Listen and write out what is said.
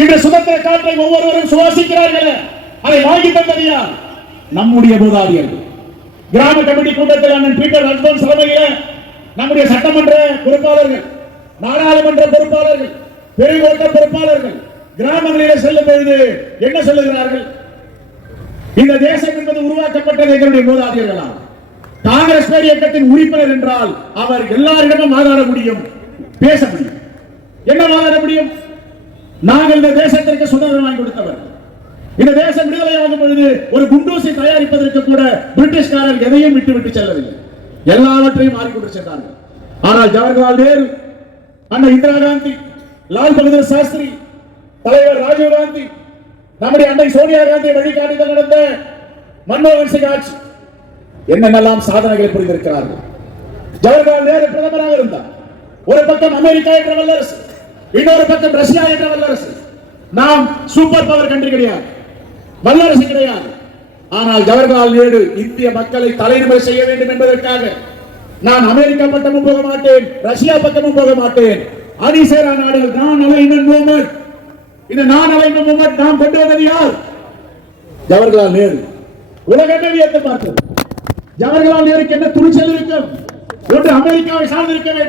இன்று சுதந்திர காற்றை ஒவ்வொருவரும் சுவாசிக்கிறார்கள். அதை வாங்கி தந்தது நம்முடைய மூதாதியர்கள் கிராம கமிட்டி கூட்டத்தில் அண்ணன் பீட்டர் ஹஸ்பண்ட் தலைமையில் நம்முடைய சட்டமன்ற பொறுப்பாளர்கள் நாடாளுமன்ற பொறுப்பாளர்கள் பெருங்கோட்ட பொறுப்பாளர்கள் கிராமங்களிலே செல்லும் பொழுது என்ன சொல்லுகிறார்கள்? இந்த தேசம் என்பது உருவாக்கப்பட்டது எங்களுடைய மூதாதையர்களால் காங்கிரஸ் பேர் இயக்கத்தின் உறுப்பினர் என்றால் அவர் எல்லாரிடமும் வாதாட முடியும் பேச முடியும். என்ன வாதாட முடியும்? நாங்கள் இந்த தேசத்திற்கு சுதந்திரம் வாங்கி கொடுத்தவர். இந்த தேசம் விடுதலை ஆகும் பொழுது ஒரு குண்டூசி தயாரிப்பதற்கு கூட பிரிட்டிஷ்காரர் எதையும் விட்டு விட்டு செல்லவில்லை. எல்லாவற்றையும் மாறிக்கொண்டு சென்றார்கள். ஆனால் ஜவஹர்லால் நேரு அண்ணன் இந்திரா காந்தி லால் பகதூர் சாஸ்திரி தலைவர் ராஜீவ் காந்தி நம்முடைய அன்னை சோனியா காந்தி வழிகாட்டுதல் நடந்த மன்மோகன் சிங் ஆட்சி என்னென்னலாம் சாதனைகளை புரிந்திருக்கிறார்கள்? ஜவஹர்லால் நேரு பிரதமராக இருந்தார். ஒரு பக்கம் அமெரிக்கா என்ற வல்லரசு இன்னொரு பக்கம் ரஷ்யா என்ற வல்லரசு. நாம் சூப்பர் பவர் கண்ட்ரி கிடையாது. வல்லரசு கிடையாது. ஆனால் ஜவஹர்லால் நேரு இந்திய மக்களை தலைநிலை செய்ய வேண்டும் என்பதற்காக நான் அமெரிக்கா பக்கமும் போக மாட்டேன் ரஷ்யா பக்கமும் போக மாட்டேன். அணிசேரா நாடுகள் நான் அலைன்மெண்ட் மூமெண்ட் இந்த நான் அலைன்மெண்ட் மூமெண்ட் நாம் கொண்டு வந்தது யார்? ஜவஹர்லால் நேரு. உலகமே வியத்து பார்த்தது ஜவஹர்லால் நேருக்கு என்ன துணிச்சல் இருக்கும்? ஒன்று அமெரிக்காவை சார்ந்திருக்க வேண்டும்.